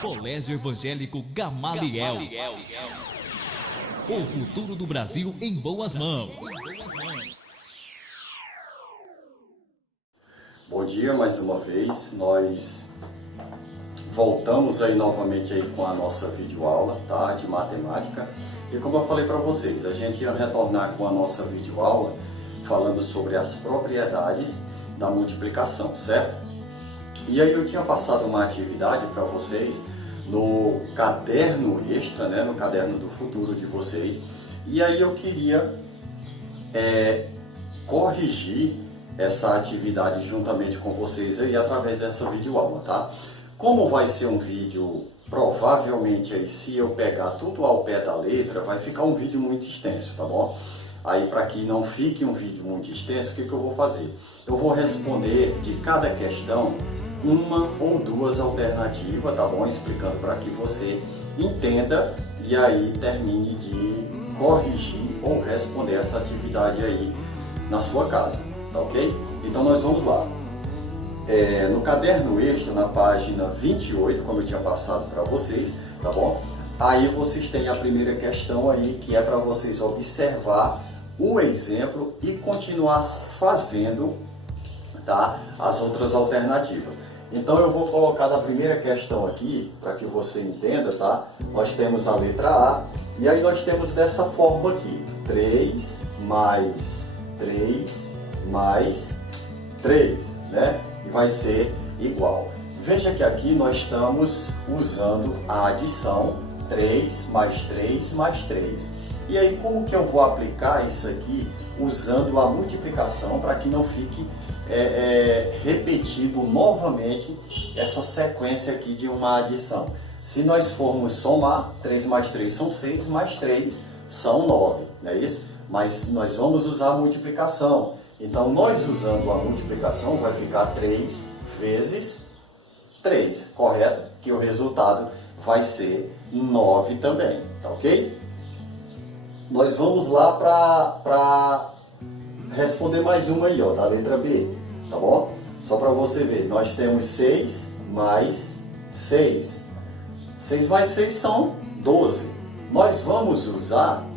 Colégio Evangélico Gamaliel. O futuro do Brasil em boas mãos. Bom dia mais uma vez, nós voltamos aí novamente aí com a nossa videoaula, tá, de matemática. E como eu falei para vocês, a gente ia retornar com a nossa videoaula falando sobre as propriedades da multiplicação, certo? E aí eu tinha passado uma atividade para vocês no caderno extra, né, no caderno do futuro de vocês. E aí eu queria corrigir essa atividade juntamente com vocês aí através dessa videoaula, tá? Como vai ser um vídeo, provavelmente aí, se eu pegar tudo ao pé da letra, vai ficar um vídeo muito extenso, tá bom? Aí, para que não fique um vídeo muito extenso, o que eu vou fazer? Eu vou responder de cada questão uma ou duas alternativas, tá bom? Explicando para que você entenda e aí termine de corrigir ou responder essa atividade aí na sua casa, tá ok? Então nós vamos lá. No caderno extra, na página 28, como eu tinha passado para vocês, tá bom? Aí vocês têm a primeira questão aí, que é para vocês observar o exemplo e continuar fazendo, tá, as outras alternativas. Então eu vou colocar a primeira questão aqui, para que você entenda, tá? Nós temos a letra A, e aí nós temos dessa forma aqui, 3 mais 3 mais 3, né? E vai ser igual. Veja que aqui nós estamos usando a adição 3 mais 3 mais 3. E aí como que eu vou aplicar isso aqui usando a multiplicação para que não fique repetido novamente essa sequência aqui de uma adição? Se nós formos somar, 3 mais 3 são 6, mais 3 são 9, não é isso? Mas nós vamos usar a multiplicação. Então, nós usando a multiplicação, vai ficar 3 vezes 3, correto? Que o resultado vai ser 9 também, tá ok? Nós vamos lá para responder mais uma aí, ó, da letra B, tá bom? Só para você ver, nós temos 6 mais 6. 6 mais 6 são 12. Nós vamos usar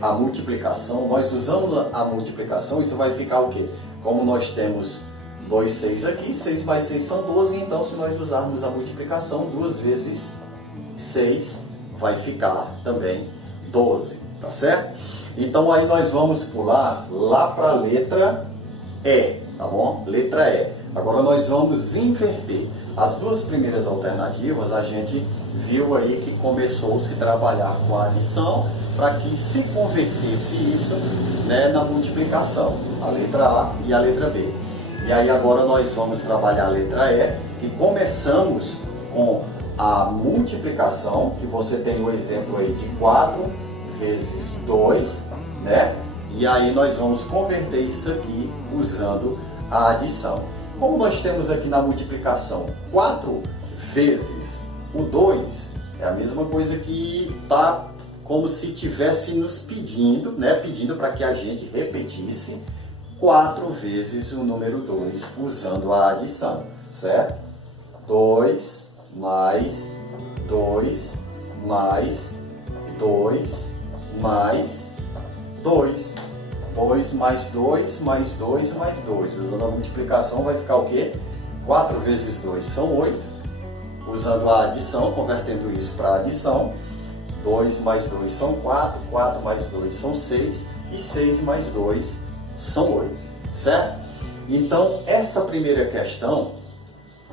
a multiplicação, nós usamos a multiplicação, isso vai ficar o quê? Como nós temos 2 6 aqui, 6 mais 6 são 12, então se nós usarmos a multiplicação, 2 vezes 6 vai ficar também 12, tá certo? Então aí nós vamos pular lá para a letra E, tá bom? Letra E. Agora nós vamos inverter. As duas primeiras alternativas a gente viu aí que começou a se trabalhar com a adição para que se convertesse isso, né, na multiplicação, a letra A e a letra B. E aí agora nós vamos trabalhar a letra E e começamos com a multiplicação, que você tem o exemplo aí de 4 vezes 2, né? E aí nós vamos converter isso aqui usando a adição. Como nós temos aqui na multiplicação 4 vezes o 2, é a mesma coisa que está como se estivesse nos pedindo, né? Pedindo para que a gente repetisse 4 vezes o número 2 usando a adição, certo? 2 mais 2 mais 2 mais 2. 2 mais 2 mais 2 mais 2. Usando a multiplicação vai ficar o quê? 4 vezes 2 são 8. Usando a adição, convertendo isso para adição, 2 mais 2 são 4, 4 mais 2 são 6 e 6 mais 2 são 8, certo? Então, essa primeira questão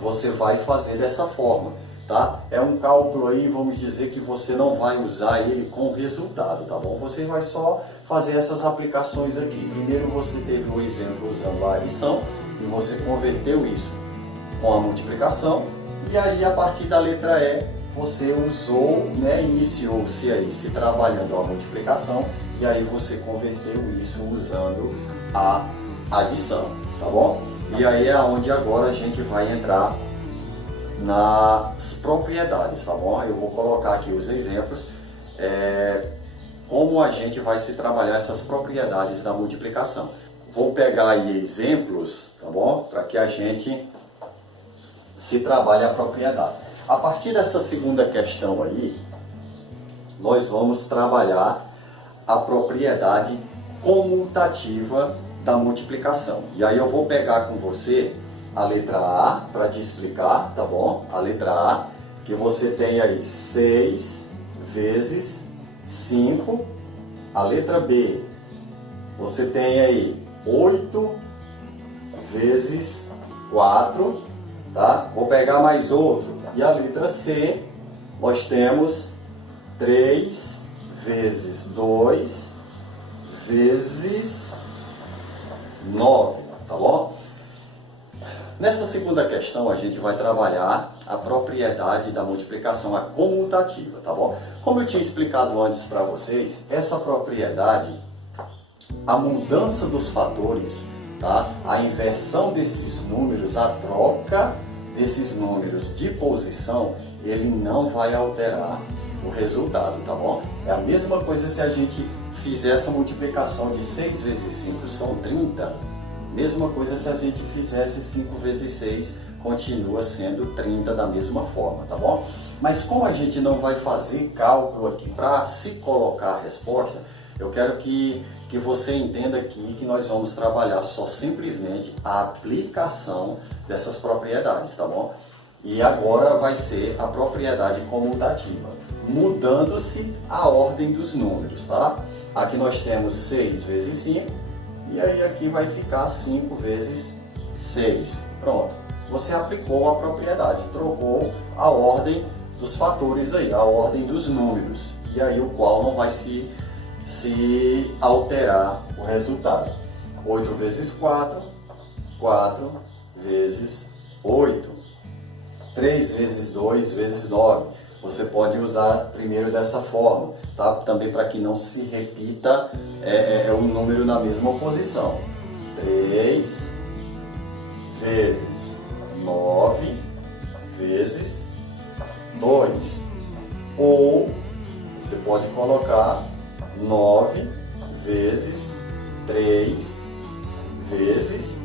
você vai fazer dessa forma, tá? É um cálculo aí, vamos dizer que você não vai usar ele com resultado, tá bom? Você vai só fazer essas aplicações aqui. Primeiro você teve o exemplo usando a adição e você converteu isso com a multiplicação. E aí, a partir da letra E, você usou, né, iniciou-se aí se trabalhando a multiplicação e aí você converteu isso usando a adição, tá bom? E aí é onde agora a gente vai entrar nas propriedades, tá bom? Eu vou colocar aqui os exemplos, como a gente vai se trabalhar essas propriedades da multiplicação. Vou pegar aí exemplos, tá bom? Para que a gente se trabalha a propriedade. A partir dessa segunda questão aí, nós vamos trabalhar a propriedade comutativa da multiplicação. E aí eu vou pegar com você a letra A para te explicar, tá bom? A letra A, que você tem aí 6 vezes 5. A letra B, você tem aí 8 vezes 4, tá? Vou pegar mais outro. E a letra C, nós temos 3 vezes 2 vezes 9, tá bom? Nessa segunda questão, a gente vai trabalhar a propriedade da multiplicação, a comutativa, tá bom? Como eu tinha explicado antes para vocês, essa propriedade, a mudança dos fatores, tá? A inversão desses números, a troca desses números de posição, ele não vai alterar o resultado, tá bom? É a mesma coisa se a gente fizer essa multiplicação de 6 vezes 5 são 30, mesma coisa se a gente fizesse 5 vezes 6, continua sendo 30 da mesma forma, tá bom? Mas como a gente não vai fazer cálculo aqui para se colocar a resposta, eu quero que você entenda aqui que nós vamos trabalhar só simplesmente a aplicação dessas propriedades, tá bom? E agora vai ser a propriedade comutativa, mudando-se a ordem dos números, tá? Aqui nós temos 6 vezes 5, e aí aqui vai ficar 5 vezes 6. Pronto. Você aplicou a propriedade, trocou a ordem dos fatores aí, a ordem dos números, e aí o qual não vai se alterar o resultado. 8 vezes 4, 4 vezes 8. 3 vezes 2 vezes 9. Você pode usar primeiro dessa forma, tá? Também para que não se repita um número na mesma posição. 3 vezes 9 vezes 2. Ou você pode colocar 9 vezes 3 vezes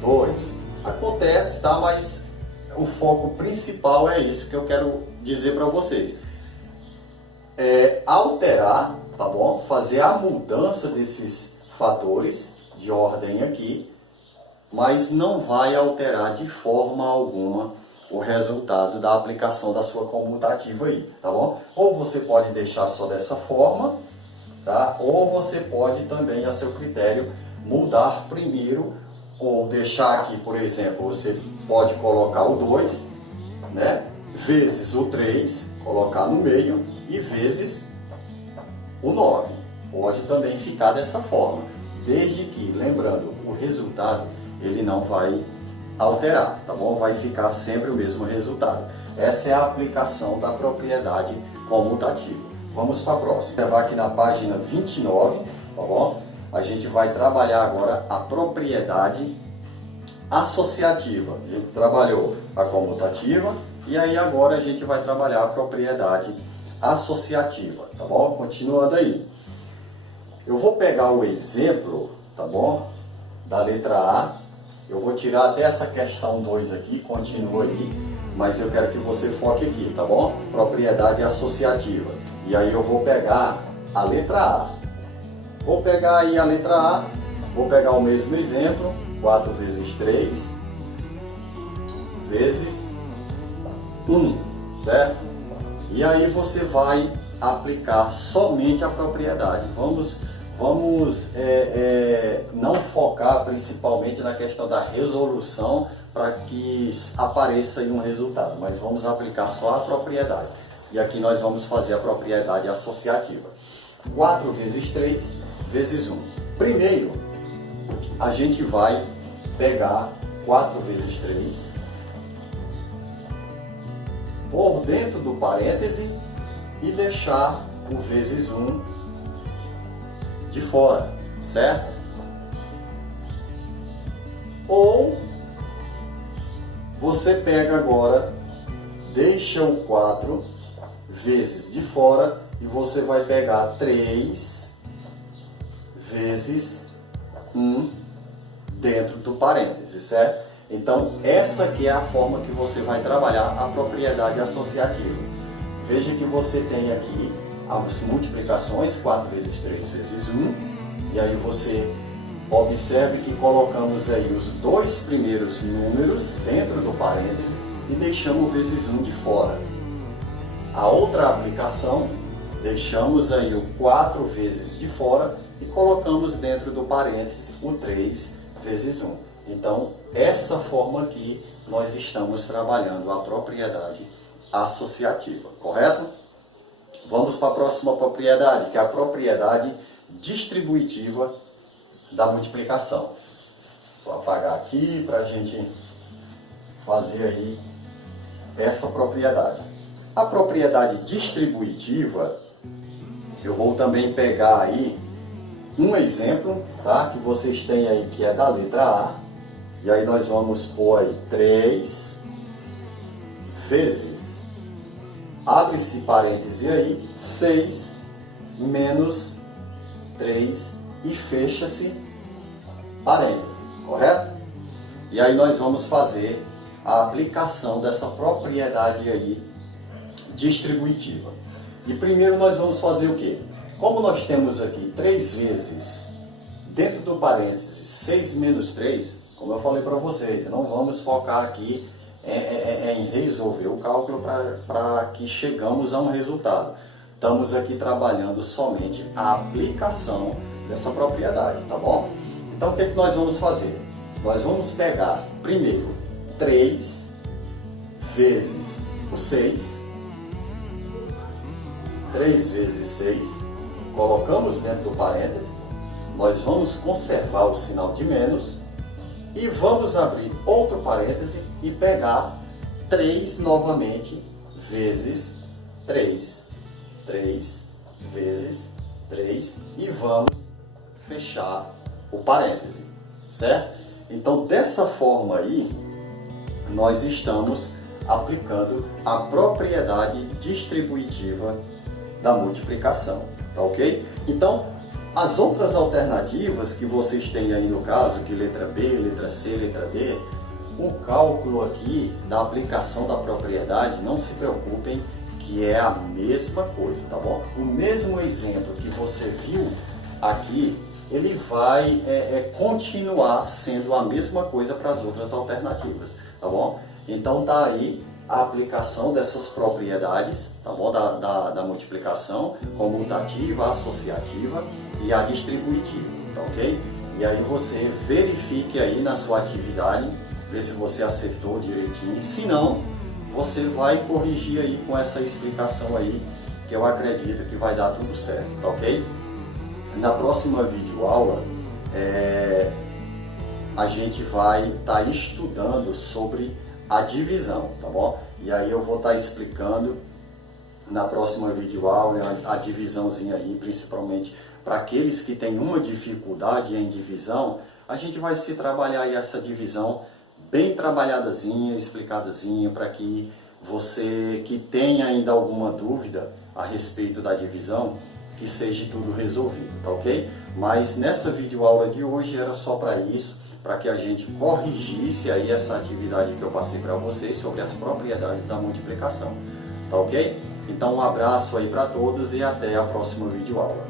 2. Acontece, tá? Mas o foco principal é isso que eu quero dizer para vocês. Alterar, tá bom? Fazer a mudança desses fatores de ordem aqui, mas não vai alterar de forma alguma o resultado da aplicação da sua comutativa aí, tá bom? Ou você pode deixar só dessa forma, tá? Ou você pode também, a seu critério, mudar primeiro, ou deixar aqui, por exemplo, você pode colocar o 2, né? Vezes o 3, colocar no meio, e vezes o 9. Pode também ficar dessa forma, desde que, lembrando, o resultado ele não vai alterar, tá bom? Vai ficar sempre o mesmo resultado. Essa é a aplicação da propriedade comutativa. Vamos para a próxima. Você vai aqui na página 29, tá bom? A gente vai trabalhar agora a propriedade associativa. A gente trabalhou a comutativa e aí agora a gente vai trabalhar a propriedade associativa, tá bom? Continuando aí. Eu vou pegar o exemplo, tá bom? Da letra A. Eu vou tirar até essa questão 2 aqui, continua aí, mas eu quero que você foque aqui, tá bom? Propriedade associativa. E aí eu vou pegar a letra A. Vou pegar aí a letra A, vou pegar o mesmo exemplo, 4 vezes 3 vezes 1, certo? E aí você vai aplicar somente a propriedade. Vamos não focar principalmente na questão da resolução para que apareça aí um resultado, mas vamos aplicar só a propriedade. E aqui nós vamos fazer a propriedade associativa. 4 vezes 3 vezes 1. Primeiro, a gente vai pegar 4 vezes 3 por dentro do parêntese e deixar o vezes 1 de fora, certo? Ou você pega agora, deixa o 4 vezes de fora e você vai pegar 3 vezes 1 dentro do parêntese, certo? Então, essa que é a forma que você vai trabalhar a propriedade associativa. Veja que você tem aqui as multiplicações, 4 vezes 3 vezes 1, e aí você observe que colocamos aí os dois primeiros números dentro do parêntese e deixamos o vezes 1 de fora. A outra aplicação, deixamos aí o 4 vezes de fora e colocamos dentro do parêntese o 3 vezes 1. Então, essa forma aqui nós estamos trabalhando a propriedade associativa, correto? Vamos para a próxima propriedade, que é a propriedade distributiva da multiplicação. Vou apagar aqui para a gente fazer aí essa propriedade. A propriedade distributiva, eu vou também pegar aí um exemplo, tá? Que vocês têm aí, que é da letra A. E aí nós vamos pôr aí 3 vezes, abre-se parêntese aí, 6 menos 3 e fecha-se parêntese, correto? E aí nós vamos fazer a aplicação dessa propriedade aí distributiva. E primeiro nós vamos fazer o quê? Como nós temos aqui 3 vezes dentro do parêntese 6 menos 3, como eu falei para vocês, não vamos focar aqui em resolver o cálculo para que chegamos a um resultado. Estamos aqui trabalhando somente a aplicação dessa propriedade, tá bom? Então o que nós vamos fazer? Nós vamos pegar primeiro 3 vezes o 6, 3 vezes 6, colocamos dentro do parêntese, nós vamos conservar o sinal de menos e vamos abrir outro parêntese e pegar 3 novamente vezes 3. 3 vezes 3 e vamos fechar o parêntese, certo? Então, dessa forma aí, nós estamos aplicando a propriedade distributiva da multiplicação, tá ok? Então, as outras alternativas que vocês têm aí no caso, que letra B, letra C, letra D, o cálculo aqui da aplicação da propriedade, não se preocupem, que é a mesma coisa, tá bom? O mesmo exemplo que você viu aqui, ele vai continuar sendo a mesma coisa para as outras alternativas, tá bom? Então tá aí a aplicação dessas propriedades, tá bom? Da multiplicação, comutativa, associativa e a distributiva, tá ok? E aí você verifique aí na sua atividade, ver se você acertou direitinho, se não, você vai corrigir aí com essa explicação aí, que eu acredito que vai dar tudo certo, tá ok? Na próxima videoaula, a gente vai estar estudando sobre a divisão, tá bom? E aí eu vou estar explicando na próxima videoaula a divisãozinha aí, principalmente para aqueles que têm uma dificuldade em divisão, a gente vai se trabalhar aí essa divisão bem trabalhadazinha, explicadazinha, para que você que tem ainda alguma dúvida a respeito da divisão, que seja tudo resolvido, tá ok? Mas nessa videoaula de hoje era só para isso, para que a gente corrigisse aí essa atividade que eu passei para vocês sobre as propriedades da multiplicação, tá ok? Então um abraço aí para todos e até a próxima videoaula.